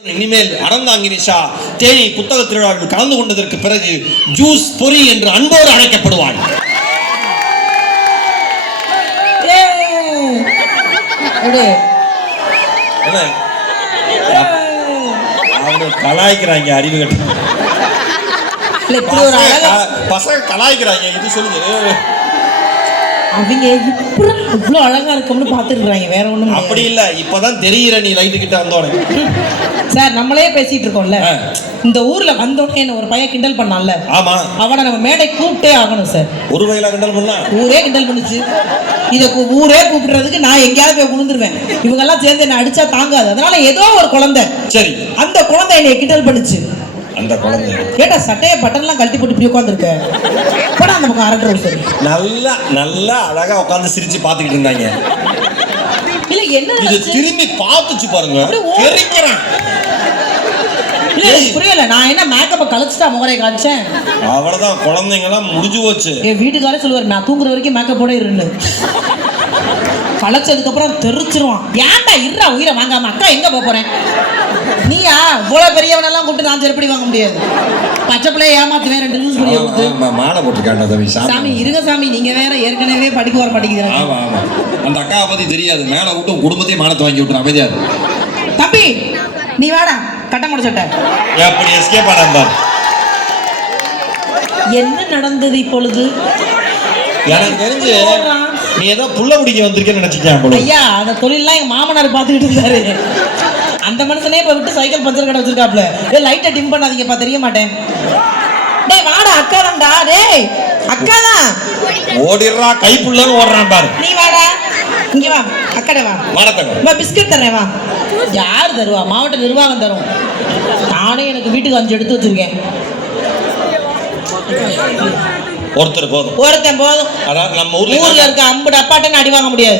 இனிமேல் அறந்தாங்கி நிஷா தேனி புத்தக திருவிழாவில் கலந்து கொண்டதற்கு பிறகு ஜூஸ் பொறி என்று அன்போடு அழைக்கப்படுவாள். கலாய்க்கிறாங்க, அறிவு கட்ட பசங்க கலாய்க்கிறாங்க. இது சொல்லுங்க, அவங்க இவ்வளவு அழகா இருக்கும்னு பாத்துருக்காங்க, வேற ஒண்ணும் அப்படி இல்ல. இப்பதான் தெரியுற நீ லைட்டு கிட்ட வந்தோட சார். நம்மளே பேசிட்டு இருக்கோம்ல, இந்த ஊர்ல வந்தோடனே என்ன ஒரு பையன் கிண்டல் பண்ணான்ல, ஆமா, அவனை நம்ம மேடை கூப்பிட்டே ஆகணும் சார். ஒரு வயலா கிண்டல் பண்ணா ஊரே கிண்டல் பண்ணுச்சு. இதை ஊரே கூப்பிடுறதுக்கு நான் எங்கேயாவது போய் விழுந்துருவேன். இவங்க எல்லாம் சேர்ந்து என்ன அடிச்சா தாங்காது. அதனால ஏதோ ஒரு குழந்தை, சரி, அந்த குழந்தை என்னை கிண்டல் பண்ணுச்சு. அந்த குழந்தை கேட்டா சட்டைய பட்டன்லாம் கழட்டி போட்டு இப்படி உட்காந்துருக்க படம் அந்த பக்கம் அரட்டை சரி நல்லா நல்லா அழகா உட்காந்து சிரிச்சு பாத்துக்கிட்டு இருந்தாங்க. இல்ல என்ன இது திரும்பி பாத்துச்சு பாருங்க, புரியல. நான் என்ன மேக்கப்ப கழிச்சுட்டா முகரை காமிச்சேன், அவ்வளவுதான். குழந்தைங்க எல்லாம் முடிஞ்சு போச்சு. என் வீட்டுக்காரே சொல்லுவாரு, நான் தூங்குற வரைக்கும் மேக்கப் போட இருந்து களைச்சதுக்கு அப்புறம் தெரிச்சிருவான். ஏன்டா இருறா உயிரை வாங்காம, அக்கா எங்க போறேன் நீயா? இவ்வளவு பெரியவனெல்லாம் கூப்பிட்டு நான் செருப்படி வாங்க முடியாது. பச்சை பிள்ளைய ஏமாத்துவேன், 2 லூஸ் பண்ணி கொடுத்து மாலை போட்டுருக்காங்க. சாமி இருங்க சாமி, நீங்க வேற ஏற்கனவே படிக்க வர மாட்டேங்கிறீங்க. அந்த அக்காவை பத்தி தெரியாது, மேல விட்டு குடும்பத்தையும் மானத்தை வாங்கி விட்டுரும். அமைதியா தம்பி நீ வாடா, கட்ட முடிச்சட்ட எப்படி எஸ்கேப் ஆனார். என்ன நடந்தது இப்பொழுது? எனக்கு தெரிஞ்சு நீ ஏதோ புள்ள முடிக்க வந்திருக்கேன்னு நினைச்சிட்டேன். ஐயா, அந்த தொழிலெல்லாம் எங்க மாமனார் பார்த்துக்கிட்டு இருந்தாரு. அந்த மனுஷனே இப்ப விட்டு சைக்கிள் பஞ்சர் கடை வச்சிருக்காப்ல. லைட்டை டிம் பண்ணாதீங்கப்பா, தெரிய மாட்டேன். டேய் வாடா, அக்கா தான்டா. டேய் அக்கா தான். ஓடிடுறா, கைப்புள்ளன்னு ஓடுறான் பாரு. நீ வாடா, இங்க வா, அக்கடே வா. வா, பிஸ்கட் தரேன் வா. யார் தருவா? மாவட்ட நிர்வாகம் தரும். நானே எனக்கு வீட்டுக்கு 5 எடுத்து வச்சிருக்கேன். ஒருத்தர் போதும், ஒருத்தன் போதும். அதாவது நம்ம ஊர்ல இருக்க 50 அப்பாட்டன் அடி வாங்க முடியாது.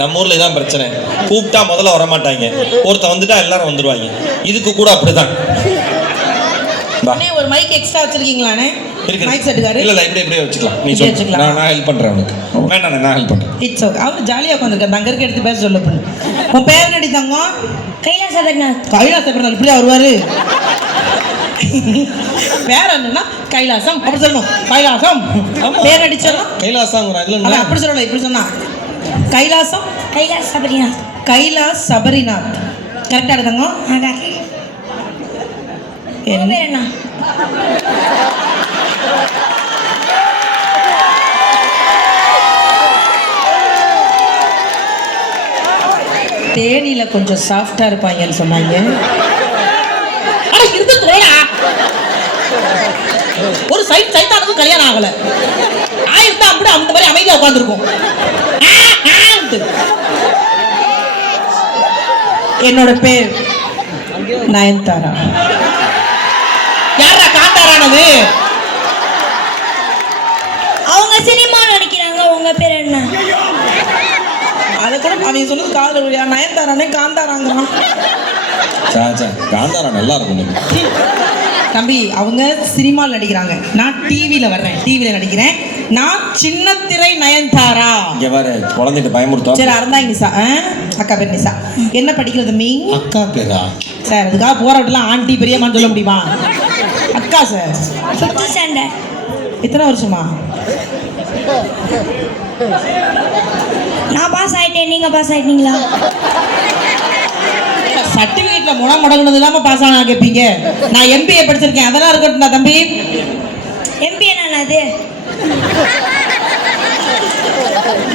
நம்ம ஊர்ல இதான் பிரச்சனை. கூப்பிட்டா முதல்ல வர மாட்டாங்க, ஒருத்தன் வந்துட்டா எல்லாரும் வந்துருவாங்க. இதுக்கு கூட அப்படிதான். ஒரு மைக் எக்ஸ்ட்ரா வச்சிருக்கீங்களானே? மைக் செட்டுக்காரு. இல்ல இப்படியே வச்சுக்கலாம். நீ சொல்லு, நான் ஹெல்ப் பண்றேன் உனக்கு. வேண்டாம், நான் ஹெல்ப் பண்றேன். It's okay. அவர் ஜாலியா உட்கார்ந்திருக்காரு. தங்க இருக்க எடுத்து பேச சொல்ல பண்ணு. உன் பேர் என்னடி தங்கம்? கைலாச சபரிநாத். கைலாச சபரிநாத் இப்படியா வருவாரு? பேர் என்னன்னா கைலாசம் அப்படி சொல்லணும். கைலாசம் பேர் அடிச்சோம். கைலாசம் அப்படி சொல்லணும். இப்படி சொன்னா கைலாசம். கைலாச சபரிநாத். கைலாஸ் சபரிநாத் கரெக்டா எடுத்தாங்க. என்ன தேனியில கொஞ்சம் சாஃப்டா இருப்பாங்கன்னு சொன்னாங்க. ஒரு சைத்தானுக்கும் கல்யாணம் ஆகல ஆயிருந்தா அப்படி அந்த மாதிரி அமைதியா உட்கார்ந்துருக்கும். என்னோட பேர் நயன்தாரா. யாரா காந்தாரானது? அவங்க சினிமா நடிக்கிறாங்க. உங்க பேர் என்ன? அதை கூட அவங்க சொல்லுது காதல். நயன்தாரானே காந்தாராங்கிறான். காந்தாரா நல்லா இருக்கும் தம்பி. அவங்க சினிமாவில் நடிக்கிறாங்க, நான் டிவியில வர்றேன், டிவியில நடிக்கிறேன். நான் சின்ன திரை நயன்தாரா. இங்க வர குழந்தைகிட்ட பயமுறுத்தா. சரி, அறந்தாங்க நிசா. அக்கா பேர் நிசா. என்ன படிக்கிறது தம்பி? அக்கா பேரா சார்? அதுக்காக போராட்டெல்லாம் ஆண்டி பெரியம்மான்னு சொல்ல முடியுமா? அக்கா சார். 5th standard. எத்தனை வருஷமா? நான் பாஸ் ஆயிட்டேன். நீங்க பாஸ் ஆயிட்டீங்களா? சர்டிபிகேட்ல முடங்குனது இல்லாம பாஸ் ஆனா கேட்பீங்க. நான் MBA படிச்சிருக்கேன், அதெல்லாம் இருக்கட்டும்டா தம்பி. MBA அது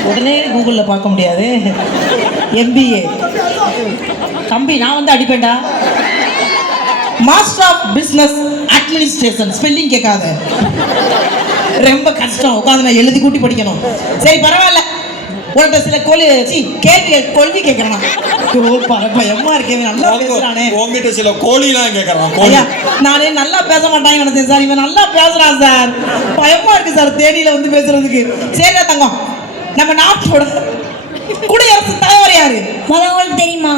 உடனே கூகுள்ல பார்க்க முடியாது. MBA தம்பி. நான் வந்து அடிப்பேன்டா. Master of business administration. Spelling கேட்காத, ரொம்ப கஷ்டம். உட்காந்து நான் எழுதி கூட்டி படிக்கணும். சரி பரவாயில்ல, உன்கிட்ட சில கொள்வி கேட்கறான். பயமா இருக்கேன். நல்லா பேசுறானே. உங்ககிட்ட சில கோழிலாம் கேட்கறான். நானே நல்லா பேச மாட்டாங்க நினைச்சேன் சார். இவன் நல்லா பேசுறான் சார். பயமா இருக்கு சார் தேனியில வந்து பேசுறதுக்கு. சரிடா தங்கம், நம்ம நாட்டோட குடியரசு தலைவர் யாரு உங்களுக்கு தெரியுமா?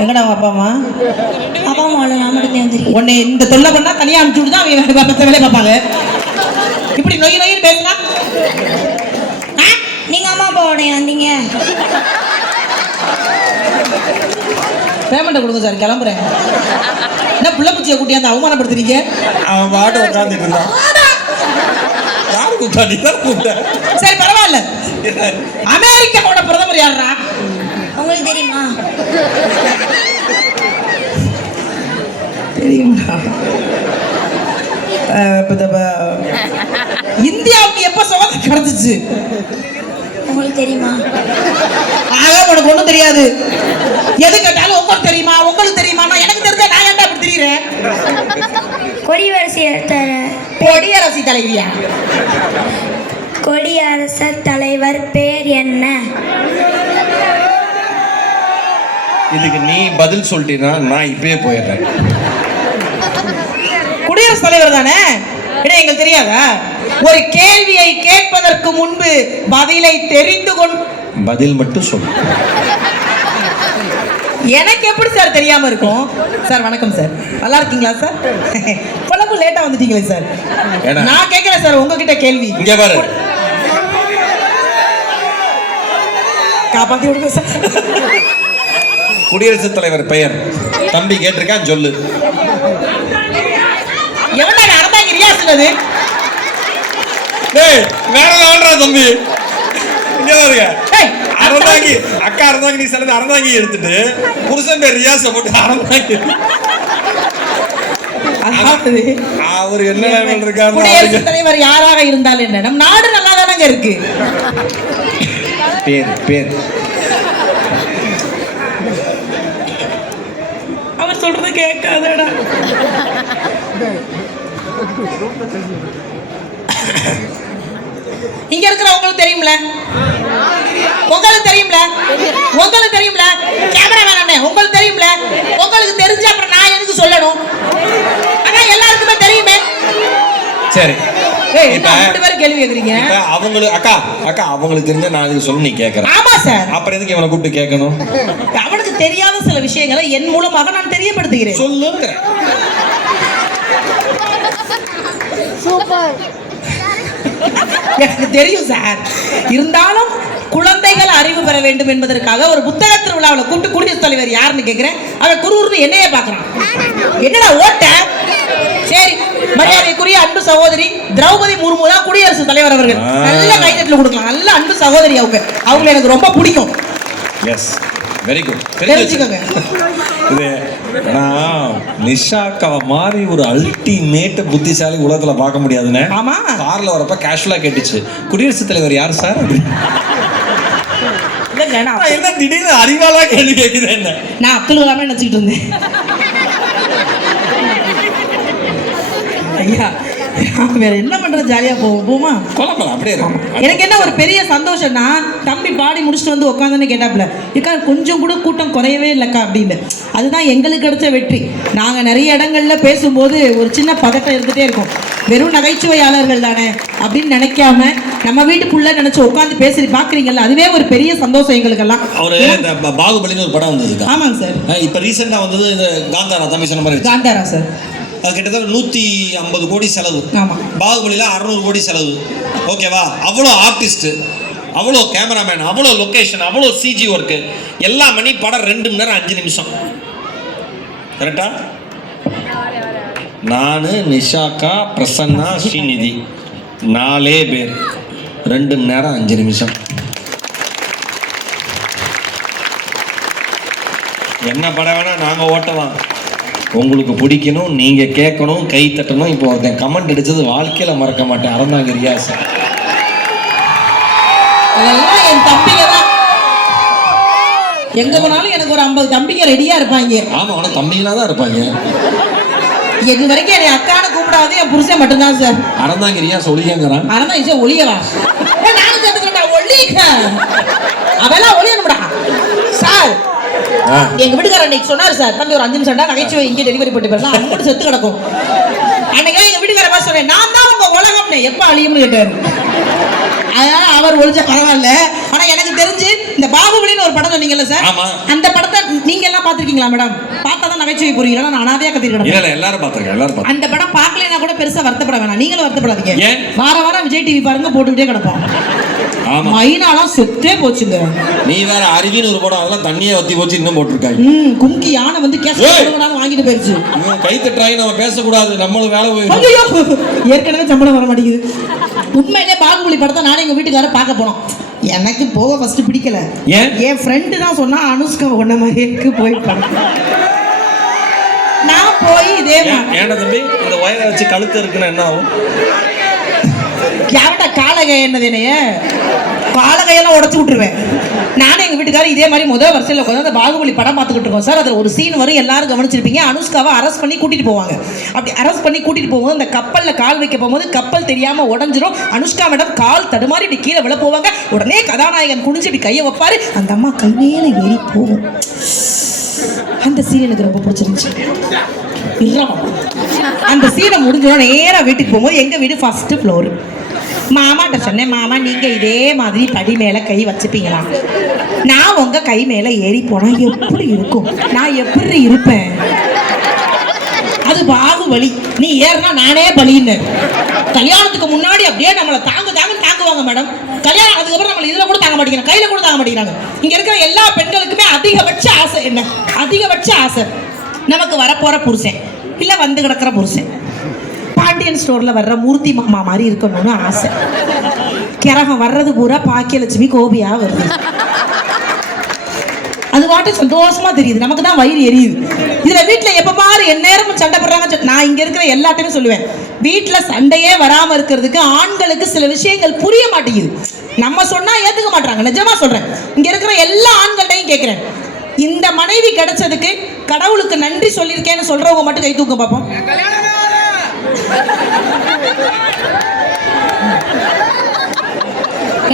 எங்கடா அப்பா அம்மா? அப்பா அம்மா நான் மட்டும் தெரியும். உன்னை இந்த தொல்லை பண்ணா தனியா அனுப்பிச்சு விட்டு தான் அவங்க வேலை பார்ப்பாங்க. இப்படி இப்படி நொய் நொய்னு பேசுனா நீங்க அம்மா அப்பாவோட வந்தீங்க. பேமெண்ட்டை கொடுங்க சார், கிளம்புறேன். என்ன புள்ள பூச்சியை கூட்டியாந்து அவமானப்படுத்துறீங்க? அவன் பாட்டு உட்காந்துட்டு இருந்தான். யாரு கூப்பிட்டா? நீ தான் கூப்பிட்ட. சரி பரவாயில்ல. அமெரிக்காவோட பிரதமர் யாருடா? உங்களுக்கு தெரியுமா? தெரியுமா? இந்தியாவுக்கு எப்ப சுதந்திரம் கிடைச்சிச்சு? உங்களுக்கு தெரியுமா? ஆக உனக்கு ஒண்ணும் தெரியாது. எது கேட்டாலும் உங்களுக்கு தெரியுமா, உங்களுக்கு தெரியுமா? எனக்கு தெரிஞ்சா நான் ஏன்டா அப்படி தெரியுறேன்? கொடியரசி தலைவியா? கொடியரசர் தலைவர் பேர் என்ன? இதுக்கு நீ பதில் சொல்லிட்டீன்னா நான் இப்பயே போயிடுறேன். குடியரசுத் தலைவர் தானே? எங்களுக்கு தெரியாதா? ஒரு கேள்வியை கேட்பதற்கு முன்பு பதிலை தெரிந்து கொண்டு பதில் மட்டும் சொல்லு. எனக்கு எப்படி சார் தெரியாம இருக்கும்? சார் வணக்கம் சார், நல்லா இருக்கீங்களா சார்? இப்ப லேட்டா வந்துட்டீங்களே சார். நான் கேட்கிறேன் சார் உங்ககிட்ட கேள்வி. இங்க பாரு, காப்பாத்தி விடுங்க சார். குடியரசுத் தலைவர் பெயர் தம்பி கேட்டிருக்கான், சொல்லு. எவன்டா அறந்தாங்க ரியாஸ்னது? டேய் வேற ஆள்றா தம்பி. இங்க பாருங்க, அறந்தாங்கி அக்கா அறந்தாங்கி நீ சொல்லுது. அறந்தாங்கி எடுத்துட்டு புருஷன் பேர் ரியாஸ போட்டு அறந்தாங்கி. அவர் என்ன லெவல் இருக்காரு? குடியரசுத் தலைவர் யாராக இருந்தாலும் என்ன, நம் நாடு நல்லா தானங்க இருக்கு. பேர் பேர் அவர் சொல்றது கேட்காதடா. இங்க இருக்கிறவங்களுக்கு தெரியும்ல, உங்களுக்கு தெரியும்ல, உங்களுக்கு தெரியும்ல, கேமரா வேணானே உங்களுக்கு தெரியும்ல. உங்களுக்கு தெரிஞ்சு அப்புறம் நான் எதுக்கு சொல்லணும்? ஆனா எல்லாருக்குமே தெரியுமே. சரி, இப்ப கேள்வி கேக்குறீங்க. அவங்களுக்கு அக்கா அக்கா அவங்களுக்கு தெரிஞ்ச நான் அதுக்கு சொல்ல நீ கேக்குறேன். ஆமா சார். அப்புறம் எதுக்கு இவனை கூப்பிட்டு கேட்கணும்? அவனுக்கு தெரியாத சில விஷயங்களை என் மூலமாக நான் தெரியப்படுத்துகிறேன். சொல்லுங்க. சூப்பர். எனக்கு தெரியும் சார். இருந்தாலும் குழந்தைகள் அறிவு பெற வேண்டும் என்பதற்காக ஒரு புத்தக திருவிழாவில் கூப்பிட்டு குடியரசுத் தலைவர் யாருன்னு கேட்கிறேன். அவன் குருன்னு என்னையே பார்க்கறான். என்னடா ஓட்ட? சரி, மரியாதைக்குரிய அன்பு சகோதரி திரௌபதி முர்மு தான் குடியரசுத் தலைவர் அவர்கள். நல்ல கைதட்டல் கொடுக்கலாம். நல்ல அன்பு சகோதரி அவங்க எனக்கு ரொம்ப பிடிக்கும். Yes, very good. தெரிஞ்சுக்கோங்க. இது நான் நிஷாக்கா மாதிரி ஒரு அல்டிமேட் புத்திசாலி உலகத்துல பார்க்க முடியாதுன்னு. ஆமா, கார்ல வரப்ப கேஷுவலா கேட்டுச்சு, குடியரசுத் தலைவர் யார் சார்? என்ன திடீர்னு அறிவாளா கேள்வி கேக்குது? என்ன நான் அப்துல் கலாமே நினைச்சிட்டு இருந்தேன். ஐயா வேற என்ன பண்ற, ஜாலியா போமா கொலப்பலாம் அப்படியே. எனக்கு என்ன ஒரு பெரிய சந்தோஷம்னா, தம்பி பாடி முடிச்சுட்டு வந்து உட்காந்துன்னு கேட்டாப்புல, ஏக்கா கொஞ்சம் கூட கூட்டம் குறையவே இல்லைக்கா அப்படின்னு. அதுதான் எங்களுக்கு கிடைச்ச வெற்றி. நாங்கள் நிறைய இடங்கள்ல பேசும்போது ஒரு சின்ன பதட்டம் இருந்துகிட்டே இருக்கும். வெறும் நகைச்சுவையாளர்கள் தானே அப்படின்னு நினைக்காம நம்ம வீட்டுக்குள்ள நினைச்சு உட்காந்து பேசி பார்க்குறீங்கல்ல, அதுவே ஒரு பெரிய சந்தோஷம் எங்களுக்கெல்லாம். ஒரு பாகுபலின்னு ஒரு படம் வந்தது. ஆமாங்க சார். இப்போ ரீசெண்டாக வந்தது இந்த காந்தாரா, தம்பி சொன்ன மாதிரி காந்தாரா சார். அது கிட்டத்தட்ட 150 கோடி செலவு. பாகுபலியில் 600 கோடி செலவு. ஓகேவா? அவ்வளோ ஆர்டிஸ்ட், அவ்வளோ கேமராமேன், அவ்வளோ லொக்கேஷன், அவ்வளோ சிஜி ஒர்க்கு எல்லாம் பண்ணி படம் 2 மணி நேரம் 5 நிமிஷம். கரெக்டா? நான், நிஷாக்கா, பிரசன்னா, ஸ்ரீநிதி 4 பேர் 2 மணி நேரம் 5 நிமிஷம். என்ன படம் வேணா நாங்கள் ஓட்டலாம். உங்களுக்கு பிடிக்கணும், நீங்க கேட்கணும், கை தட்டணும். இப்போ ஒருத்தன் கமெண்ட் அடிச்சது வாழ்க்கையில மறக்க மாட்டேன். அறந்தாங்க ரியாஸ். அதெல்லாம் என் தம்பிங்க தான். எங்க போனாலும் எனக்கு ஒரு 50 தம்பிங்க ரெடியா இருப்பாங்க. ஆமா, அவன தம்பிங்களா தான் இருப்பாங்க. இது வரைக்கும் என்னை அக்கான்னு கூப்பிடாது என் புருஷன் மட்டும்தான் சார். அறந்தாங்க ரியாஸ் ஒளியங்கிறான். அறந்தாங்க ஒளியவா? நானும் சேர்த்துக்கிறேன்டா, ஒளிக்க. அவெல்லாம் ஒளியணும்டா சார். எங்க வீட்டுக்காரர் அன்னைக்கு சொன்னாரு சார், தம்பி ஒரு 5 நிமிஷம் நகைச்சுவை இங்கே டெலிவரி பண்ணிட்டு போயிடலாம், அம்மட்டு செத்து கிடக்கும். அன்னைக்கு எங்க வீட்டுக்காரர் சொன்னேன், நான் தான் உங்க உலகம்னு. எப்ப அழியும்னு கேட்டாரு. அதனால அவர் ஒழிச்ச பரவாயில்ல. ஆனா எனக்கு தெரிஞ்சு இந்த பாகுபலின்னு ஒரு படம் சொன்னீங்கல்ல சார், ஆமா. அந்த படத்தை நீங்க எல்லாம் பாத்திருக்கீங்களா மேடம்? பார்த்தா தான் நகைச்சுவை புரியும், நான் அனாதையா கத்திருக்கேன். இல்ல எல்லாரும் பாத்துருக்கேன். அந்த படம் பார்க்கலைன்னா கூட பெருசா வருத்தப்பட வேணாம், நீங்களும் வருத்தப்படாதீங்க. ஏன்? வாரம் விஜய் டிவி பாருங்க, போட்டுக்கிட்டே கிடப்போம். ஆமா, மைனாலாம் செத்தே போச்சுங்க. நீ வேற அருவின்னு ஒரு படம், அதெல்லாம் தண்ணியே வத்தி போச்சு, இன்னும் போட்டிருக்காங்க. கும்கி யானை வந்து கேஸ் வாங்கிட்டு போயிருச்சு. கை தட்டுறாங்க, நம்ம பேசக்கூடாது, நம்மளும் வேலை போயிடும். ஐயோ, ஏற்கனவே சம்பளம் வர மாட்டேங்குது. உண்மையிலே பாகுபலி படத்தை நானே எங்க வீட்டுக்கார பார்க்க போனோம். எனக்கு போக ஃபர்ஸ்ட் பிடிக்கல. ஏன்? என் ஃப்ரெண்டு தான் சொன்னா அனுஷ்கா ஒன்ன மாதிரி இருக்கு, போய் படம். நான் போய் இதே ஏன்னா தம்பி, இந்த வயரை வச்சு கழுத்து இருக்குன்னா என்ன ஆகும்? யார்கிட்ட காலகை என்னது, என்னைய காலகையெல்லாம் உடச்சு விட்டுருவேன். நானும் எங்க வீட்டுக்காரர் இதே மாதிரி முதல் வருஷத்துல உட்காந்து அந்த பாகுபலி படம் பார்த்துக்கிட்டு இருக்கோம் சார். அதில் ஒரு சீன் வரும், எல்லாரும் கவனிச்சிருப்பீங்க. அனுஷ்காவை அரெஸ்ட் பண்ணி கூட்டிட்டு போவாங்க. அப்படி அரெஸ்ட் பண்ணி கூட்டிட்டு போகும்போது அந்த கப்பல்ல கால் வைக்க போகும்போது கப்பல் தெரியாம உடஞ்சிரும். அனுஷ்கா மேடம் கால் தடுமாறி இப்படி கீழே விழ போவாங்க. உடனே கதாநாயகன் குனிஞ்சு இப்படி கையை வைப்பாரு, அந்த அம்மா கை மேல ஏறி போகும். அந்த சீன் எனக்கு ரொம்ப பிடிச்சிருந்துச்சு. அந்த சீனை முடிஞ்சோம் நேரா வீட்டுக்கு போகும்போது எங்க வீடு ஃபர்ஸ்ட் ஃப்ளோர். மாமாட்ட சொன்னேன், மாமா நீங்க இதே மாதிரி படி மேல கை வச்சுப்பீங்களா? நான் உங்க கை மேல ஏறி போனா எப்படி இருக்கும்? நான் எப்படி இருப்பேன்? அது பாகுபலி, நீ ஏறினா நானே பலின்னு. கல்யாணத்துக்கு முன்னாடி அப்படியே நம்மளை தாங்குவாங்க மேடம். கல்யாணம் அதுக்கப்புறம் நம்மள இதுல கூட தாங்க மாட்டேங்கிறாங்க, கையில கூட தாங்க மாட்டேங்கிறாங்க. இங்க இருக்கிற எல்லா பெண்களுக்குமே அதிகபட்ச ஆசை என்ன? அதிகபட்ச ஆசை நமக்கு வரப்போற புருஷன் இல்ல வந்து கிடக்கிற புருஷன் பாண்டியன் ஸ்டோர்ல வர்ற மூர்த்தி மாமா மாதிரி இருக்கணும்னு ஆசை. கிரகம் வர்றது பூரா பாக்கியலட்சுமி கோபியா வருது. அது வாட்டு சந்தோஷமா தெரியுது, நமக்கு தான் வயிறு எரியுது. இதுல வீட்டுல எப்ப பாரு என் நேரமும் சண்டை போடுறாங்க. நான் இங்க இருக்கிற எல்லாத்தையும் சொல்லுவேன், வீட்டுல சண்டையே வராம இருக்கிறதுக்கு ஆண்களுக்கு சில விஷயங்கள் புரிய மாட்டேங்குது. நம்ம சொன்னா ஏத்துக்க மாட்டாங்க, நிஜமா சொல்றேன். இங்க இருக்கிற எல்லா ஆண்கள்டையும் கேட்கிறேன், இந்த மனைவி கிடைச்சதுக்கு கடவுளுக்கு நன்றி சொல்லியிருக்கேன்னு சொல்றவங்க மட்டும் கை தூக்க பார்ப்போம்.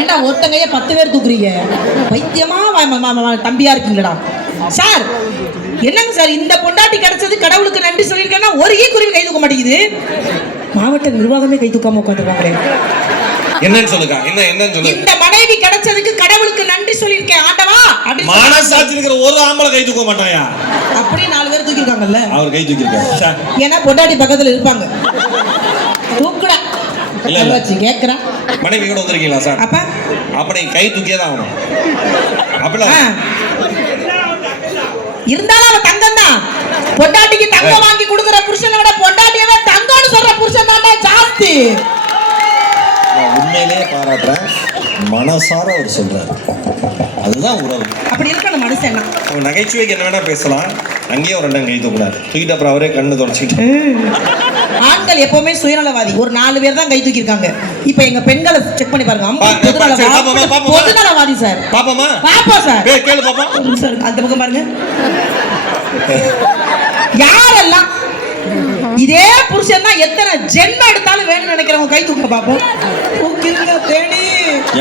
ஏண்டா ஒருத்தங்கைய 10 பேர் தூக்குறீங்க, பைத்தியமா தம்பியா இருக்கீங்களா சார்? என்னங்க சார், இந்த பொண்டாட்டி கிடைச்சது கடவுளுக்கு நன்றி சொல்லியிருக்கேன்னா ஒரு குருவி கை தூக்க மாட்டேங்குது. மாவட்ட நிர்வாகமே கை தூக்காம உட்காந்துருக்காங்களே. என்னன்னு சொல்லுங்க, என்னன்னு சொல்லுங்க. இந்த மனைவி கிடைச்சதுக்கு கடவுளுக்கு நன்றி சொல்லியிருக்கேன் ஆண்டவா. மனசாட்சி இருக்கிற ஒரு ஆம்பளை கை தூக்க மாட்டாயா? அப்படி 4 பேர் தூக்கிருக்காங்கல்ல, அவர் கை தூக்கிருக்காரு. ஏன்னா பொண்டாட்டி பக்கத்துல இருப்பாங்க. தூக்குடா இல்ல வச்சு கேக்குறேன். மனைவி கூட வந்திருக்கீங்களா சார்? அப்ப அப்படி கை தூக்கியே தான் ஆகணும். அப்படிலாம் இருந்தாலும் அவன் தங்கம் தான். பொண்டாட்டிக்கு தங்கம் வாங்கி கொடுக்குற புருஷனை விட பொண்டாட்டியவே தங்கம்னு சொல்ற புருஷன் தான் ஜாஸ்தி. உண்மையிலேயே பாராட்டுறேன், மனசார அவர் சொல்றாரு, அதுதான் உறவு. அப்படி இருக்கணும் மனுஷன். அவன் நகைச்சுவைக்கு என்ன வேணா பேசலாம், அங்கேயே ஒரு 2 கை தூக்கினார். தூக்கிட்டு அப்புறம் அவரே கண்ணு தொடச்சிக்கிட்டு. ஆண்கள் எப்பவுமே சுயநலவாதி. ஒரு 4 பேர் தான் கை தூக்கிருக்காங்க. இப்ப எங்க பெண்களை செக் பண்ணி பாருங்க. பொதுநலவாதி சார். பாப்போமா? பாப்போம் சார். கேளு பாப்போம். அந்த பக்கம் பாருங்க. யாரெல்லாம் இதே புருஷன் தான் எத்தனை ஜென்மம் எடுத்தாலும் வேணும்னு நினைக்கிறவங்க கை தூக்க பாப்போம்.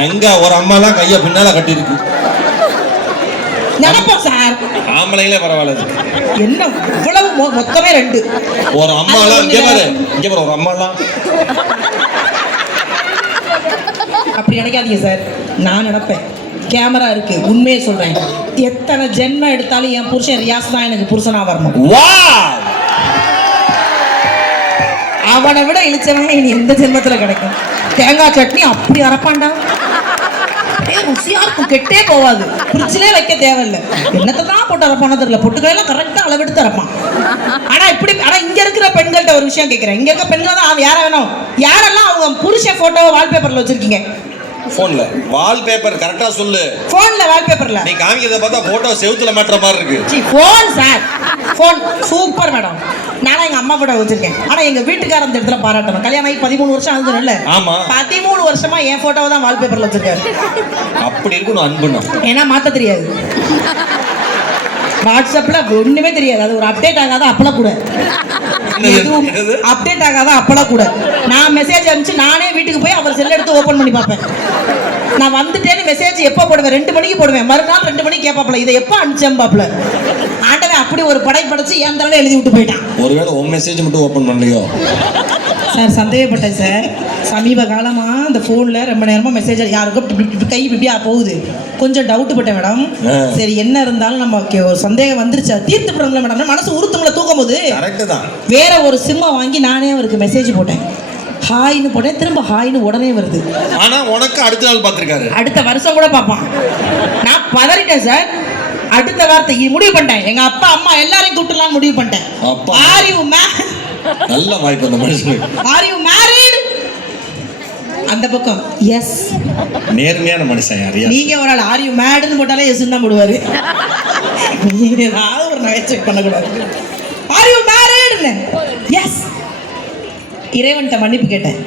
எங்க ஒரு அம்மா எல்லாம் கைய பின்னால கட்டி இருக்கு நினைப்போம் சார். ஆம்பளைங்களே பரவாயில்ல. என்ன இவ்வளவு மொத்தமே 2 ஒரு அம்மா எல்லாம் இங்க பாரு ஒரு அம்மா எல்லாம் அப்படி நினைக்காதீங்க சார். நான் நினைப்பேன், கேமரா இருக்கு, உண்மையை சொல்றேன். எத்தனை ஜென்மம் எடுத்தாலும் என் புருஷன் ரியாஸ் தான் எனக்கு புருஷனா வரணும். அவனை விட இழிச்சவங்க இனி எந்த ஜென்மத்துல கிடைக்கும். தேங்காய் சட்னி அப்படி அரைப்பாண்டா, ருசியா இருக்கும், கெட்டே போவாது. பிரிட்ஜிலே வைக்க தேவையில்லை. என்னத்தான் போட்டு அரைப்பானு தெரியல, பொட்டுக்கெல்லாம் கரெக்டா அளவெடுத்து அரைப்பான். ஆனா இங்க இருக்கிற பெண்கள்கிட்ட ஒரு விஷயம் கேட்கிறேன். இங்க இருக்க பெண்கள் தான் யார வேணும், யாரெல்லாம் அவங்க புருஷன் போட்டோவை வால்பேப்பர்ல வச்சிருக்கீங்க? போன்ல வால்பேப்பர் கரெக்டா சொல்லு. போன்ல வால்பேப்பர்ல நீ காமிக்கிறத பார்த்தா போட்டோ செவுத்துல மாட்டற மாதிரி இருக்கு. G phone sir, phone super madam. நானே எங்க அம்மா போட்டோ வச்சிருக்கேன். ஆனா எங்க வீட்டுக்காரர் அந்த இடத்துல பாராட்டணும். கல்யாணம் ஆகி 13 வருஷம் ஆகுதுல்ல. ஆமா 13 வருஷமா என் போட்டோவை தான் வால்பேப்பர்ல வச்சிருக்காரு. அப்படி இருக்கணும் அன்புனா. ஏன்னா மாத்த தெரியாது. வாட்ஸ்அப்ல ஒண்ணுமே தெரியாது. அது ஒரு அப்டேட் ஆகாத அப்பளம் கூட. அப்டேட் ஆகாத அப்பளம் கூட. நான் மெசேஜ் அனுப்பிச்சு நானே வீட்டுக்கு போய் அவர் செல் எடுத்து ஓபன் பண்ணி பார்ப்பேன். நான் வந்துட்டேன்னு மெசேஜ் எப்போ போடுவேன்? 2 மணிக்கு போடுவேன். மறுநாள் 2 மணிக்கு கேட்பாப்ல, இதை எப்போ அனுப்பிச்சேன் பாப்ல. ஆண்டவன் அப்படி ஒரு படை படைச்சு என் தலையில எழுதி விட்டு போயிட்டான். ஒருவேளை உன் மெசேஜ் மட்டும் ஓபன் பண்ணலையோ? சார் சந்தேகப்பட்டேன் சார். சமீப காலமாக அந்த ஃபோனில் ரொம்ப நேரமாக மெசேஜ் யாருக்கும் கை இப்படியா போகுது, கொஞ்சம் டவுட் பட்டேன் மேடம். சரி என்ன இருந்தாலும் நமக்கு ஒரு சந்தேகம் வந்துருச்சா தீர்த்துப்படல மேடம். மனசு உறுத்தும்ல தூக்கும் போது. கரெக்டு தான். வேற ஒரு சிம்மை வாங்கி நானே அவருக்கு மெசேஜ் போட்டேன். ஹாய்னு போட்டேன், திரும்ப ஹாய்னு உடனே வருது. ஆனா உனக்கு அடுத்த நாள் பார்த்துருக்காரு, அடுத்த வருஷம் கூட பார்ப்பான். நான் பதறிட்டேன் சார். அடுத்த வார்த்தை முடிவு பண்ணிட்டேன், எங்க அப்பா அம்மா எல்லாரையும் கூப்பிடலாம்னு முடிவு பண்ணிட்டேன். ஆர் யூ நல்ல வாய்ப்பு அந்த மனுஷனுக்கு. Are you married? அந்த பக்கம் எஸ். நேர்மையான மனுஷன் யாரையா? நீங்க ஒரு ஆள் ஆர் யூ மேட்னு போட்டாலே எஸ் தான் போடுவாரு. நீங்க ஏதாவது ஒரு நகைச்சுவை பண்ணக்கூடாது. Are you married? எஸ். இறைவன்கிட்ட மன்னிப்பு கேட்டேன்.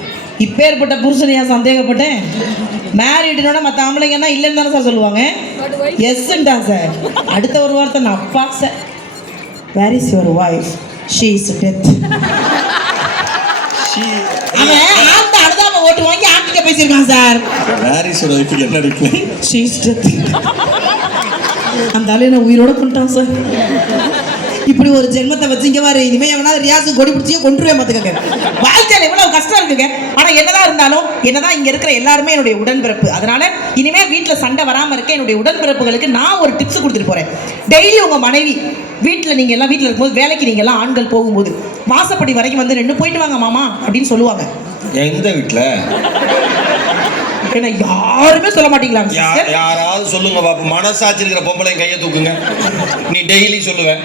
இப்பேற்பட்ட புருஷனையா சந்தேகப்பட்டேன். மேரிடுனோட மற்ற ஆம்பளைங்கன்னா இல்லைன்னு தானே சார் சொல்லுவாங்க. எஸ்ன்டா சார். அடுத்த ஒரு வார்த்தை நான் அப்பா sir. Where is your wife? She is death. அவன் ஆந்த அனுதாப ஓட்டு வாங்கி ஆண்டிக்க பேசியிருக்கான் sir. Where is your wife என்ன ரிப்ளை? She is death. அந்த ஆளு என்ன உயிரோட கொண்டான் சார். இப்படி ஒரு ஜென்மத்தை வச்சுங்க பாரு. இனிமே எவனாவது ரியாசு கொடி பிடிச்சியே கொண்டுருவே பார்த்துக்கங்க. வாழ்க்கையில் எவ்வளவு கஷ்டம் இருக்குங்க. ஆனால் என்னதான் இருந்தாலும் என்னதான் இங்கே இருக்கிற எல்லாருமே என்னுடைய உடன்பிறப்பு. அதனால இனிமே வீட்டில் சண்டை வராமல் இருக்க என்னுடைய உடன்பிறப்புகளுக்கு நான் ஒரு டிப்ஸ் கொடுத்துட்டு போறேன். டெய்லி உங்க மனைவி வீட்டில் நீங்க எல்லாம் வீட்டில் இருக்கும்போது வேலைக்கு நீங்க எல்லாம் ஆண்கள் போகும்போது வாசப்படி வரைக்கும் வந்து ரெண்டு போயிட்டு வாங்க மாமா அப்படின்னு சொல்லுவாங்க. எந்த வீட்டில்? என்ன யாருமே சொல்ல மாட்டீங்களா? யாராவது சொல்லுங்க பாப்பா. மனசாட்சி இருக்கிற பொம்பளை கையை தூக்குங்க. நீ டெய்லி சொல்லுவேன்.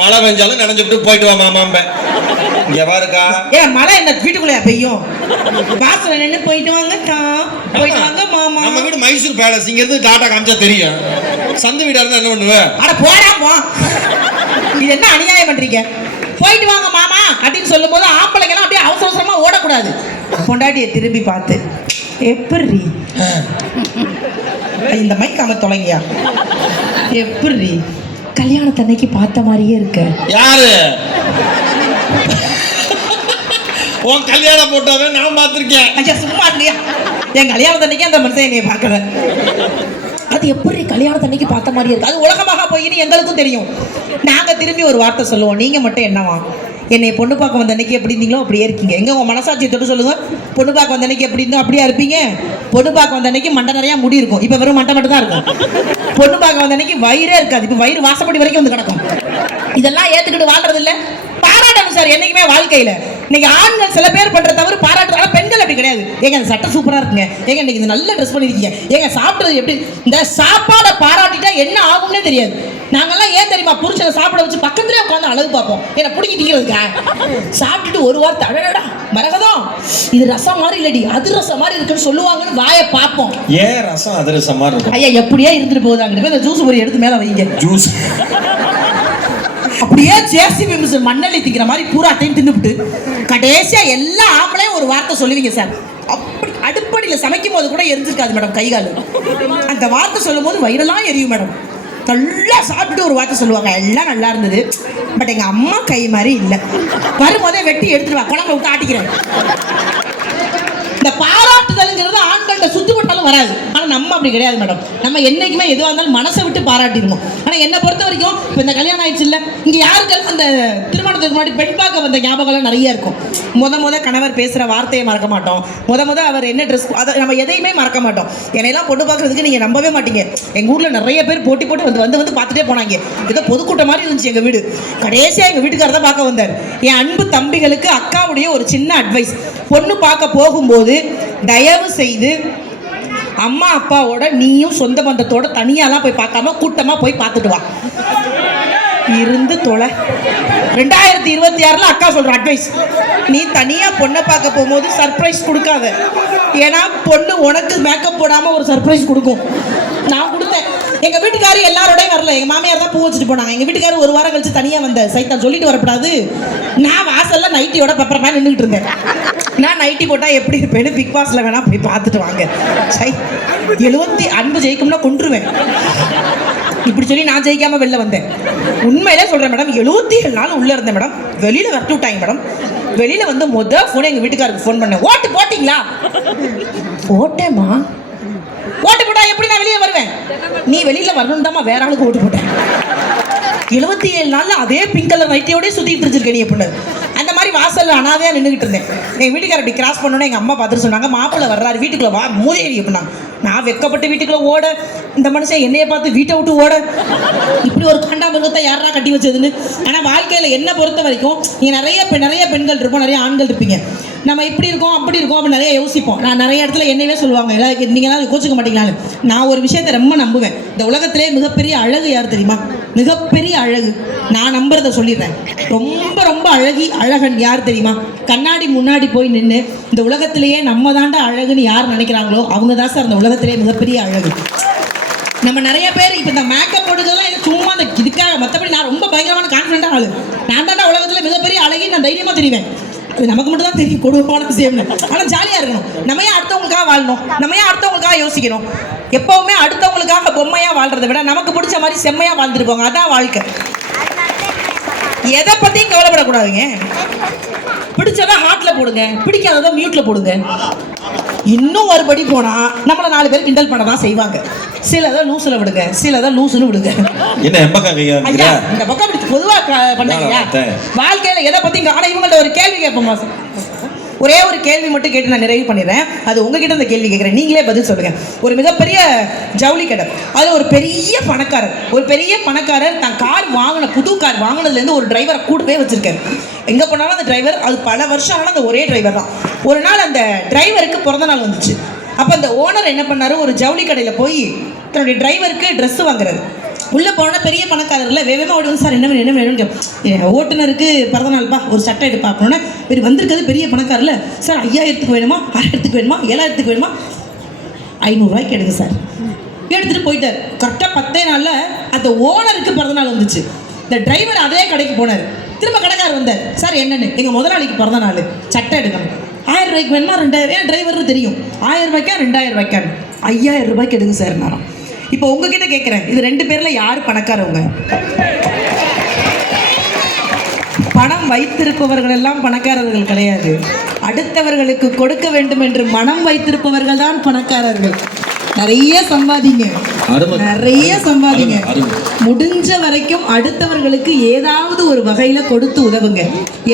மழை பெஞ்சாலும் நினைஞ்சுட்டு போயிட்டு வா மாமாம்பேன். இங்க பாருக்கா. ஏன் மழை என்ன வீட்டுக்குள்ளேயா பெய்யும்? வாசல நின்று போயிட்டு வாங்க போயிட்டு வாங்க மாமா. நம்ம வீடு மைசூர் பேலஸ். இங்க இருந்து டாடா காமிச்சா தெரியும். சந்து வீடா இருந்தா என்ன பண்ணுவ? அட போடா போ. இது என்ன அநியாயம் பண்றீங்க? போயிட்டு வாங்க மாமா அப்படின்னு சொல்லும் போது ஆம்பளைங்கெல்லாம் அப்படியே அவசர அவசரமா ஓடக்கூடாது. பொண்டாட்டியை திரும்பி பார்த்து எப்படி இந்த மைக் அம தொலைங்கயா எப்படி கல்யாணத்தன்னைக்கு பார்த்த மாதிரியே இருக்க. யாரு உன் கல்யாணம் போட்டாவே நான் பார்த்திருக்கேன். ஐயா சும்மா இல்லையா? என் கல்யாணத்தன்னைக்கு அந்த மனுஷன் என்னைய பார்க்கல. அது எப்படி கல்யாணத்தன்னைக்கு பார்த்த மாதிரி இருக்கு? அது உலகமாக போயின்னு எங்களுக்கும் தெரியும். நாங்க திரும்பி ஒரு வார்த்தை சொல்லுவோம், நீங்க மட்டும் என்னவா என்னை பொண்ணு பார்க்க வந்த அன்னைக்கு எப்படி இருந்தீங்களோ அப்படியே இருக்கீங்க. எங்க உங்க மனசாட்சியை தொட்டு சொல்லுங்க. பொண்ணு பார்க்க வந்த அன்னைக்கு எப்படி இருந்தோம் அப்படியா இருப்பீங்க? பொண்ணு பார்க்க வந்த அன்னைக்கு மண்டை நிறையா முடி இருக்கும். இப்போ வெறும் மண்டை மட்டும் தான் இருக்கும். பொண்ணு பார்க்க வந்த அன்னைக்கு வயிறே இருக்காது. இப்போ வயிறு வாசப்படி வரைக்கும் வந்து கிடக்கும். இதெல்லாம் ஏத்துக்கிட்டு வாழ்றது இல்லை. பாராட்டணும் சார் என்னைக்குமே வாழ்க்கையில. இன்னைக்கு ஆண்கள் சில பேர் பண்ற தவறு பாராட்டுறாங்க. பெண்கள் அப்படி கிடையாது. ஏங்க அந்த சட்டை சூப்பரா இருக்குங்க, ஏங்க இன்னைக்கு இந்த நல்ல ட்ரெஸ் பண்ணிருக்கீங்க, ஏங்க சாப்பிடுறது எப்படி, இந்த சாப்பாடை பாராட்டிட்டா என்ன ஆகும்னே தெரியாது. நாங்கெல்லாம் ஏன் தெரியுமா புருஷனை சாப்பிட வச்சு பக்கத்துலேயே உட்காந்து அழகு பார்ப்போம். என்னை பிடிக்கிட்டீங்கிறதுக்கா சாப்பிட்டுட்டு ஒரு வார்த்தை அடடா மரகதம் இது ரசம் மாதிரி இல்லடி அது ரசம் மாதிரி இருக்குன்னு சொல்லுவாங்கன்னு வாயை பார்ப்போம். ஏன் ரசம் அது ரசம் மாதிரி இருக்கும்? ஐயா எப்படியே இருந்துட்டு போகுதாங்க. இந்த ஜூஸ் பொரி எடுத்து மேலே வைங்க. ஜூஸ் அப்படியே ஜேசிபி மிஷின் மண்ணள்ளி திங்கிற மாதிரி பூராத்தையும் தின்னுபிட்டு கடைசியா எல்லா ஆம்பளையும் ஒரு வார்த்தை சொல்லுவீங்க சார். அப்படி அடுப்படியில் சமைக்கும் போது கூட எரிஞ்சிருக்காது மேடம் கை கால். அந்த வார்த்தை சொல்லும் போது வயிறெல்லாம் எரியும் மேடம். நல்லா சாப்பிட்டு ஒரு வார்த்தை சொல்லுவாங்க, எல்லாம் நல்லா இருந்தது, பட் எங்க அம்மா கை மாதிரி இல்லை. வரும்போதே வெட்டி எடுத்துட்டு வா குழம்புல விட்டு ஆட்டிக்கிறேன். இந்த பாராட்டுதல்ங்கிறது ஆண்கள்கிட்ட சுத்தி போட்டாலும் வராது. ஆனால் நம்ம அப்படி கிடையாது மேடம். நம்ம என்னைக்குமே எதுவாக இருந்தாலும் மனசை விட்டு பாராட்டிடுவோம். ஆனால் என்னை பொறுத்த வரைக்கும் இப்போ இந்த கல்யாணம் ஆயிடுச்சு இல்லை, இங்கே யாருக்கெல்லாம் அந்த திருமணத்துக்கு முன்னாடி பெண் பார்க்க வந்த ஞாபகம்லாம் நிறைய இருக்கும். முத கணவர் பேசுகிற வார்த்தையை மறக்க மாட்டோம். முத அவர் என்ன ட்ரெஸ் அதை நம்ம எதையுமே மறக்க மாட்டோம். என்னையெல்லாம் பொண்ணு பார்க்குறதுக்கு நீங்கள் நம்பவே மாட்டீங்க. எங்கள் ஊரில் நிறைய பேர் போட்டி போட்டு வந்து பார்த்துட்டே போனாங்க. ஏதோ பொதுக்கூட்டம் மாதிரி இருந்துச்சு எங்கள் வீடு. கடைசியாக எங்கள் வீட்டுக்காரர் தான் பார்க்க வந்தார். என் அன்பு தம்பிகளுக்கு அக்காவுடைய ஒரு சின்ன அட்வைஸ், பொண்ணு பார்க்க போகும்போது தயவு செய்து அம்மா அப்பாவோட நீயும் சொந்த பந்தத்தோட தனியாலாம் போய் பார்க்காம கூட்டமா போய் பார்த்துட்டு வா. இருந்து தொலை. 2026 அக்கா சொல்ற அட்வைஸ், நீ தனியா பொண்ணை பார்க்க போகும்போது சர்ப்ரைஸ் கொடுக்காத. ஏன்னா பொண்ணு உனக்கு மேக்கப் போடாம ஒரு சர்ப்ரைஸ் கொடுக்கும். நான் கொடுத்தேன். எங்க வீட்டுக்காரர் எல்லாரோடையும் வரல. எங்க மாமியார் தான் பூ வச்சுட்டு போனாங்க. எங்க வீட்டுக்காரர் ஒரு வாரம் கழிச்சு தனியா வந்த சைத்தான் சொல்லிட்டு வரக்கூடாது. நான் வாசல்ல நைட்டியோட பப்பரமா நின்றுட்டு இருந்தேன். நான் நைட்டி போட்டா எப்படி இருப்பேன்னு பிக் பாஸ்ல வேணா போய் பார்த்துட்டு வாங்க. சை 70 அன்பு ஜெயிக்கும்னா கொன்றுவேன். இப்படி சொல்லி நான் ஜெயிக்காம வெளில வந்தேன். உண்மையிலே சொல்றேன் மேடம், 77 நாள் உள்ள இருந்தேன் மேடம். வெளியில வரட்டு விட்டாங்க மேடம். வெளியில வந்து போன் எங்க வீட்டுக்காரருக்கு ஃபோன் பண்ணேன். ஓட்டு போட்டீங்களா? போட்டேம்மா. ஓட்டு போட்டா எப்படி நான் வெளியே வருவேன்? நீ வெளியில வரணும் தான்மா வேற ஆளுக்கு ஓட்டு போட்டேன். 77 நாள்ல அதே பிங்க் கலர் நைட்டியோடய சுத்திட்டு இருந்திருக்க நீ எப்படி? அந்த மாதிரி மாதிரி வாசல்ல அனாதையா நின்றுகிட்டு இருந்தேன். எங்க வீட்டுக்காரர் இப்படி கிராஸ் பண்ணோன்னே எங்க அம்மா பார்த்துட்டு சொன்னாங்க, மாப்பிள்ளை வர்றாரு வீட்டுக்குள்ள வா மூதேவி அப்படின்னா. நான் வெக்கப்பட்டு வீட்டுக்குள்ள ஓட, இந்த மனுஷன் என்னைய பார்த்து வீட்டை விட்டு ஓட, இப்படி ஒரு காண்டாமிருகத்தை யாரா கட்டி வச்சதுன்னு. ஆனா வாழ்க்கையில என்ன பொறுத்த வரைக்கும் நீங்க நிறைய பெண்கள் இருப்போம், நிறைய ஆண்கள் இருப்பீங்க. நம்ம இப்படி இருக்கோம் அப்படி இருக்கோம் அப்படின்னு நிறைய யோசிப்போம். நான் நிறைய இடத்துல என்னையவே சொல்லுவாங்க, எல்லாரும் நீங்க எல்லாம் கோச்சுக்க மாட்டீங்களான்னு. நான் ஒரு விஷயத்தை ரொம்ப நம்புவேன். இந்த உலகத்திலே மிகப்பெரிய அழகு யார் தெரியுமா? மிகப்பெரிய அழகு நான் நம்புறத சொல்லிடுறேன். ரொம்ப ரொம்ப அழகன் யார் தெரியுமா? கண்ணாடி முன்னாடி போய் நின்று இந்த உலகத்திலேயே நம்ம தாண்டா அழகுன்னு யார் நினைக்கிறாங்களோ அவங்க தான் சார் இந்த உலகத்திலேயே மிகப்பெரிய அழகு. நம்ம நிறைய பேர் இப்போ இந்த மேக்கப் போட்டுக்கிறதுலாம் சும்மா அந்த இதுக்காக, மற்றபடி நான் ரொம்ப பயங்கரமான கான்ஃபிடென்ட்டாக ஆளு. நான் தாண்டா உலகத்தில் மிகப்பெரிய அழகி, நான் தைரியமாக தெரிவேன். அது நமக்கு மட்டும் தான் தெரியும் கொடூரமான விஷயம்னு. ஆனால் ஜாலியாக இருக்கணும். நம்ம ஏன் அடுத்தவங்களுக்காக வாழணும்? நம்ம ஏன் அடுத்தவங்களுக்காக யோசிக்கணும்? எப்பவுமே அடுத்தவங்களுக்காக பொம்மையாக வாழ்றதை விட நமக்கு பிடிச்ச மாதிரி செம்மையாக வாழ்ந்துட்டு போங்க. அதான் வாழ்க்கை. எதை பற்றியும் கவலைப்படக்கூடாதுங்க. பிடிச்சதா ஹார்ட்ல போடுங்க, பிடிக்காததான் மியூட்ல போடுங்க. இன்னும் ஒரு படி போனா நம்மள 4 பேர் கிண்டல் பண்ண தான் செய்வாங்க. சிலதை லூசுல விடுங்க, சிலதை லூசுன்னு விடுங்க. என்ன ஐயா இந்த பக்கம் அப்படி பொதுவா பண்ணாங்க. வாழ்க்கையில எதை பத்தி இவங்கள்ட்ட ஒரு கேள்வி கேட்போமா? ஒரே ஒரு கேள்வி மட்டும் கேட்டு நான் நிறைவு பண்ணிடுறேன். அது உங்ககிட்ட இந்த கேள்வி கேட்குறேன், நீங்களே பதில் சொல்லுங்க. ஒரு மிகப்பெரிய ஜவுளி கடை, அது ஒரு பெரிய பணக்காரர் தான் கார் வாங்கின, புது கார் வாங்கினதுலேருந்து ஒரு டிரைவரை கூடவே வச்சிருக்காரு. எங்கே போனாலும் அந்த டிரைவர், அது பல வருஷம் ஆனால் அந்த ஒரே டிரைவர் தான். ஒரு நாள் அந்த டிரைவருக்கு பிறந்த நாள் வந்துச்சு. அப்போ அந்த ஓனர் என்ன பண்ணாரு, ஒரு ஜவுளி கடையில் போய் தன்னுடைய டிரைவருக்கு ட்ரெஸ் வாங்குறாரு. உள்ளே போனால் பெரிய பணக்காரர்ல வேகமாக ஓடுவோம். சார் என்ன வேணும்னு ஓட்டுநருக்கு பிறந்தநாள்ப்பா ஒரு சட்டை எடுப்பா அப்படின்னா, இவர் வந்திருக்கிறது பெரிய பணக்காரில். சார் 5000க்கு வேணுமா, 6000க்கு வேணுமா, 7000க்கு வேணுமா, 500 ரூபாய்க்கு எடுங்க சார். எடுத்துகிட்டு போயிட்டார். கரெக்டாக 10 நாளில் அந்த ஓனருக்கு பிறந்தநாள் வந்துச்சு. இந்த டிரைவர் அதே கடைக்கு போனார். திரும்ப கடைக்காரர் வந்தார். சார் என்னன்னு, எங்கள் முதலாளிக்கு பிறந்த நாள், சட்டை எடுக்கணும். 1000 ரூபாய்க்கு வேணுமா, 2000? ஏன் டிரைவருக்கு தெரியும் 1000 ரூபாய்க்கா 2000 ரூபாய்க்கா? 5000 ரூபாய்க்கு எடுங்க சார். நான் இப்போ உங்ககிட்ட கேட்குறேன், இது 2 பேர்ல யார் பணக்காரவங்க? பணம் வைத்திருப்பவர்கள் எல்லாம் பணக்காரர்கள் கிடையாது. அடுத்தவர்களுக்கு கொடுக்க வேண்டும் என்று மனம் வைத்திருப்பவர்கள் தான் பணக்காரர்கள். நிறைய சம்பாதிங்க. முடிஞ்ச வரைக்கும் அடுத்தவர்களுக்கு ஏதாவது ஒரு வகையில கொடுத்து உதவுங்க.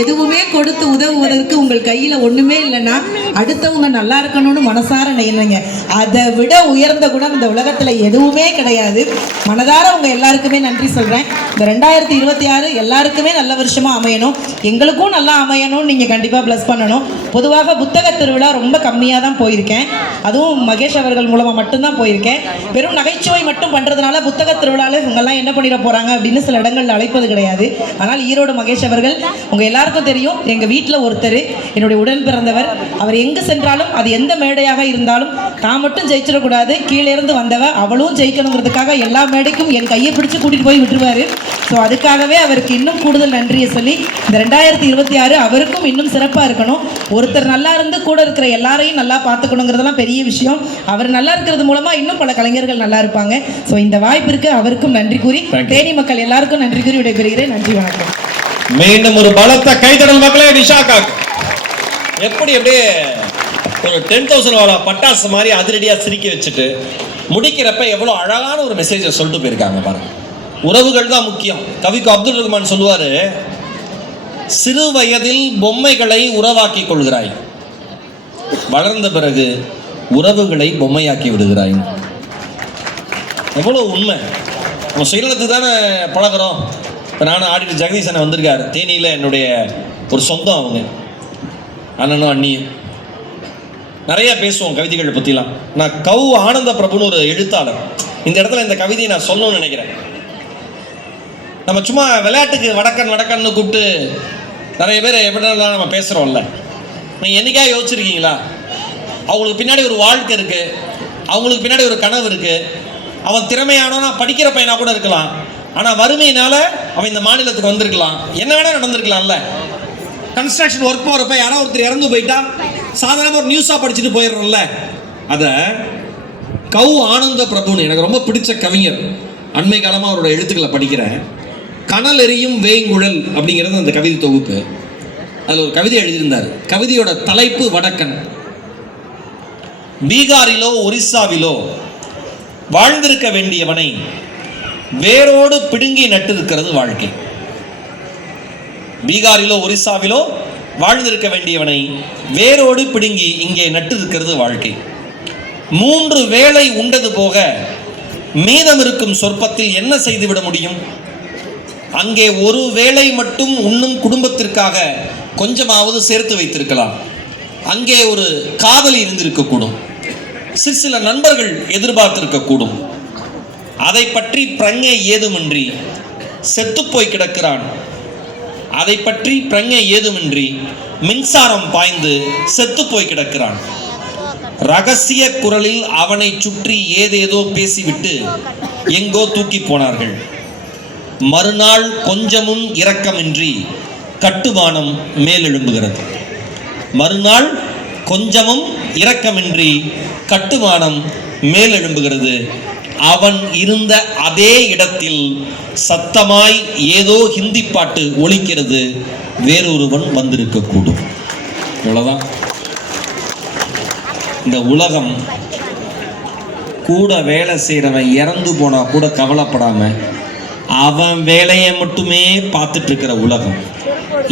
எதுவுமே கொடுத்து உதவுவதற்கு உங்கள் கையில ஒண்ணுமே இல்லைன்னா அடுத்தவங்க நல்லா இருக்கணும்னு மனசார நினைங்க. அதை விட உயர்ந்த குணம் இந்த உலகத்துல எதுவுமே கிடையாது. மனதார உங்க எல்லாருக்குமே நன்றி சொல்றேன். இந்த 2026 எல்லாருக்குமே நல்ல வருஷமா அமையணும். எங்களுக்கும் நல்லா அமையணும். நீங்க கண்டிப்பா பிளஸ் பண்ணணும். பொதுவாக புத்தக திருவிழா ரொம்ப கம்மியாக தான் போயிருக்கேன். அதுவும் மகேஷ் அவர்கள் மூலமா மட்டும்தான் போயிருக்கேன். வெறும் நகைச்சுவை மட்டும் பண்றதுனால புத்தக திருவிழாவில் இவங்கெல்லாம் என்ன பண்ணிட போறாங்க அப்படின்னு சில இடங்கள்ல அழைப்பது கிடையாது. ஆனால் ஈரோடு மகேஷ் அவர்கள் உங்க எல்லாருக்கும் தெரியும், எங்க வீட்டில் ஒருத்தர், என்னுடைய உடன் பிறந்தவர். அவர் எங்கு சென்றாலும், அது எந்த மேடையாக இருந்தாலும், தான் மட்டும் ஜெயிச்சிடக்கூடாது, கீழே இருந்து வந்தவ அவளும் ஜெயிக்கணுங்கிறதுக்காக எல்லா மேடைக்கும் என் கையை பிடிச்சு கூட்டிட்டு போய் விட்டுருவாரு. ஸோ அதுக்காகவே அவருக்கு இன்னும் கூடுதல் நன்றியை சொல்லி இந்த 2026 அவருக்கும் இன்னும் சிறப்பாக இருக்கணும். ஒருத்தர் நல்லா இருந்து கூட இருக்கிற எல்லாரையும் நல்லா பார்த்துக்கணுங்கிறதெல்லாம் பெரிய விஷயம். அவர் நல்லா இருக்கிறது மூலமா இன்னும் பல கலைஞர்கள் நல்லா இருப்பாங்க. ஸோ இந்த வாய்ப்பிற்கு அவருக்கும் நன்றி கூறி, தேனி மக்கள் எல்லாருக்கும் நன்றி கூறி விடைபெறுகிறேன். நன்றி, வணக்கம். மீண்டும் ஒரு பலத்த கைத்தடல் மக்களே. நிஷாக்கா எப்படி அப்படியே ஒரு 10,000 பட்டாசு மாதிரி அதிரடியா சிரிக்க வச்சுட்டு முடிக்கிறப்ப எவ்வளோ அழகான ஒரு மெசேஜை சொல்லிட்டு போயிருக்காங்க பாருங்க. உறவுகள் தான் முக்கியம். கவிக்கு அப்துல் ரஹ்மான் சொல்லுவாரு, சிறு வயதில் பொம்மைகளை உறவாக்கி கொள்கிறாய், வளர்ந்த பிறகு உறவுகளை பொம்மையாக்கி விடுகிறாய். எவ்வளோ உண்மை. நம்ம சுயநலத்துக்கு தானே பழகிறோம். இப்போ நானும் ஆடிட்டர் ஜெகதீஷ் அண்ணன் வந்திருக்காரு. தேனியில் என்னுடைய ஒரு சொந்தம் அவங்க, அண்ணனும் அண்ணியும். நிறைய பேசுவோம் கவிதைகளை பற்றிலாம். நான் ஆனந்த பிரபுன்னு ஒரு எழுத்தாளர். இந்த இடத்துல இந்த கவிதையை நான் சொல்லணும்னு நினைக்கிறேன். நம்ம சும்மா விளையாட்டுக்கு வடக்கன்னு கூப்பிட்டு நிறைய பேர் எப்படிலாம் நம்ம பேசுகிறோம்ல. நீங்கள் என்றைக்கா யோசிச்சிருக்கீங்களா? அவங்களுக்கு பின்னாடி ஒரு வாழ்க்கை இருக்குது, அவங்களுக்கு பின்னாடி ஒரு கனவு இருக்குது. அவன் திறமையானவனா படிக்கிற பையனாக கூட இருக்கலாம், ஆனால் வறுமையினால் அவன் இந்த மாநிலத்துக்கு வந்திருக்கலாம். என்ன வேணால் நடந்திருக்கலாம்ல. கன்ஸ்ட்ரக்ஷன் ஒர்க் போகிறப்ப யாரோ ஒருத்தர் இறந்து போயிட்டா சாதாரணமாக ஒரு நியூஸாக படிச்சுட்டு போயிடுறோம்ல. அதை ஆனந்த பிரபுன்னு எனக்கு ரொம்ப பிடிச்ச கவிஞர், அண்மை காலமாக அவரோட எழுத்துக்களை படிக்கிறேன். கனல் எரியும் வேங்குழல் அப்படிங்கிறது அந்த கவிதை தொகுப்பு. அதில் ஒரு கவிதை எழுதியிருந்தார். கவிதையோட தலைப்பு வடக்கன். பீகாரிலோ ஒரிசாவிலோ வாழ்ந்திருக்க வேண்டியவனை வேரோடு பிடுங்கி நட்டிருக்கிறது வாழ்க்கை. பீகாரிலோ ஒரிசாவிலோ வாழ்ந்திருக்க வேண்டியவனை வேரோடு பிடுங்கி இங்கே நட்டு இருக்கிறது வாழ்க்கை. 3 வேளை உண்டது போக மீதம் இருக்கும் சொற்பத்தில் என்ன செய்துவிட முடியும்? அங்கே ஒரு வேளை மட்டும் உண்ணும் குடும்பத்திற்காக கொஞ்சமாவது சேர்த்து வைத்திருக்கலாம். அங்கே ஒரு காதலி இருந்திருக்கக்கூடும், சில நண்பர்கள் எதிர்பார்த்திருக்கக்கூடும். அதை பற்றி பிரஞை ஏதுமின்றி செத்துப்போய் கிடக்கிறான். அதை பற்றி பிரஞை ஏதுமின்றி மின்சாரம் பாய்ந்து செத்துப்போய் கிடக்கிறான். ரகசிய குரலில் அவனை சுற்றி ஏதேதோ பேசிவிட்டு எங்கோ தூக்கி போனார்கள். மறுநாள் கொஞ்சமும் இரக்கமின்றி கட்டுமானம் மேலெழும்புகிறது. மறுநாள் கொஞ்சமும் இரக்கமின்றி கட்டுமானம் மேலெழும்புகிறது. அவன் இருந்த அதே இடத்தில் சத்தமாய் ஏதோ ஹிந்தி பாட்டு ஒலிக்கிறது. வேறொருவன் வந்திருக்கக்கூடும். இவ்வளவுதான். இந்த உலகம் கூட வேலை செய்கிறவன் இறந்து போனா கூட கவலைப்படாம அவன் வேலையை மட்டுமே பார்த்துட்டு இருக்கிற உலகம்.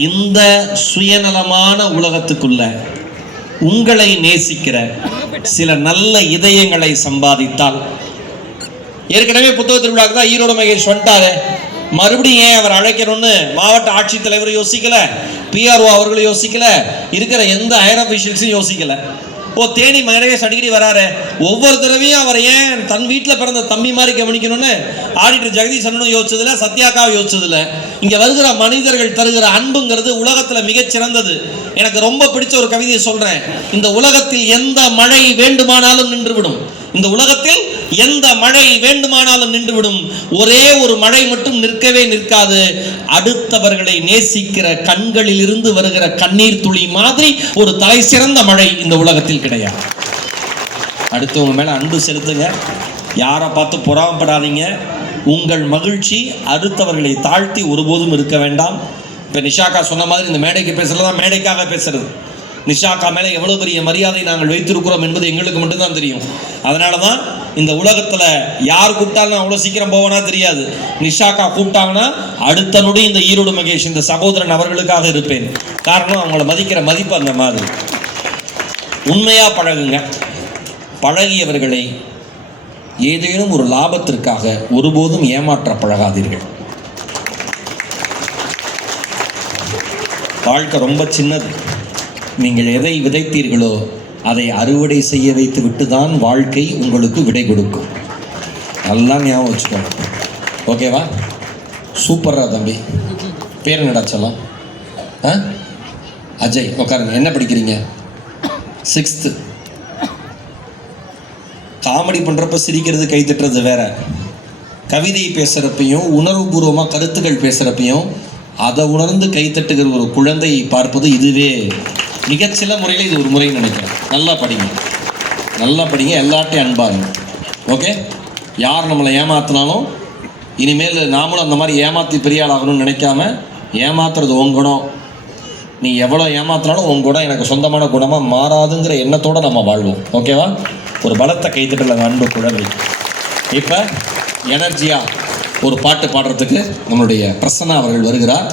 இந்த சுயநலமான உலகத்துக்குள்ள உங்களை நேசிக்கிற சில நல்ல இதயங்களை சம்பாதித்தால், ஏற்கனவே புத்தக திருவிழாக்கு தான் ஈரோடு மகேஷ் வந்துட்டாரு, மறுபடியும் ஏன் அவர் அழைக்கணும்னு மாவட்ட ஆட்சித்தலைவர் யோசிக்கல, பிஆர்ஓ அவர்களும் யோசிக்கல, இருக்கிற எந்த ஹையர் அஃபீஷியல்ஸும் யோசிக்கல. தேனி மகேஷ் அடிக்கடி வராரு, ஒவ்வொரு தடவையும் அவர் ஏன் தன் வீட்டில் பிறந்த தம்பி மாதிரி கவனிக்கணும்னு ஆடிட்டர் ஜெகதீஷ் அண்ணனும் யோசிச்சதில்ல, சத்யாக்காவும் யோசிச்சதில்ல. இங்கே வருகிற மனிதர்கள் தருகிற அன்புங்கிறது உலகத்தில் மிகச்சிறந்தது. எனக்கு ரொம்ப பிடிச்ச ஒரு கவிதையை சொல்றேன். இந்த உலகத்தில் எந்த மழை வேண்டுமானாலும் நின்றுவிடும், இந்த உலகத்தில் எந்த மழை வேண்டுமானாலும் நின்றுவிடும், ஒரே ஒரு மழை மட்டும் நிற்கவே நிற்காது. அடுத்தவர்களை நேசிக்கிற கண்களில் இருந்து வருகிற கண்ணீர் துளி மாதிரி ஒரு தலை சிறந்த மழை இந்த உலகத்தில் கிடையாது. அடுத்தவங்க மேல அன்பு செலுத்துங்க, யாரை பார்த்து பொறாமப்படாதீங்க. உங்கள் மகிழ்ச்சி அடுத்தவர்களை தாழ்த்தி ஒருபோதும் இருக்க வேண்டாம். இப்போ நிஷாக்கா சொன்ன மாதிரி இந்த மேடைக்கு பேசுறதுதான் மேடைக்காக பேசுறது. நிஷாக்கா மேலே எவ்வளோ பெரிய மரியாதை நாங்கள் வைத்திருக்கிறோம் என்பது எங்களுக்கு மட்டும்தான் தெரியும். அதனால தான் இந்த உலகத்தில் யார் கூப்பிட்டாலும் அவ்வளோ சீக்கிரம் போவனா தெரியாது. நிஷாக்கா கூப்பிட்டாங்கன்னா அடுத்த நொடி இந்த ஈரோடு மகேஷ் இந்த சகோதரன் அவர்களுக்காக இருப்பேன். காரணம் அவங்கள மதிக்கிற மதிப்பு அந்த மாதிரி. உண்மையாக பழகுங்க. பழகியவர்களை ஏதேனும் ஒரு லாபத்திற்காக ஒருபோதும் ஏமாற்ற பழகாதீர்கள். வாழ்க்கை ரொம்ப சின்னது. நீங்கள் எதை விதைத்தீர்களோ அதை அறுவடை செய்ய வைத்து விட்டு தான் வாழ்க்கை உங்களுக்கு விடை கொடுக்கும். நல்லா ஞாபகம் வச்சுக்கோங்க. ஓகேவா? சூப்பரா தம்பி. பேர் என்னடா சொல்லலாம்? அஜய். உட்காருங்க. என்ன படிக்கிறீங்க? 6th. காமெடி பண்ணுறப்ப சிரிக்கிறது கை தட்டுறது வேற, கவிதை பேசுகிறப்பையும் உணர்வுபூர்வமாக கருத்துக்கள் பேசுகிறப்பையும் அதை உணர்ந்து கைத்தட்டுகிற ஒரு குழந்தையை பார்ப்பது இதுவே மிகச்சில முறையில் இது ஒரு முறைன்னு நினைக்கிறேன். நல்லா படிங்க, நல்லா படிங்க, எல்லாட்டையும் அன்பாருங்க. ஓகே? யார் நம்மளை ஏமாத்தினாலும் இனிமேல் நாமளும் அந்த மாதிரி ஏமாற்றி பெரிய ஆள் ஆகணும்னு நினைக்காம, ஏமாத்துறது உன் குணம், நீ எவ்வளோ ஏமாத்தினாலும் உன் குணம் எனக்கு சொந்தமான குணமாக மாறாதுங்கிற எண்ணத்தோடு நம்ம வாழ்வோம். ஓகேவா? ஒரு பலத்தை கைத்தட்டல அன்பு குழந்தை. இப்போ எனர்ஜியாக ஒரு பாட்டு பாடுறதுக்கு நம்மளுடைய பிரசன்னா அவர்கள் வருகிறார்.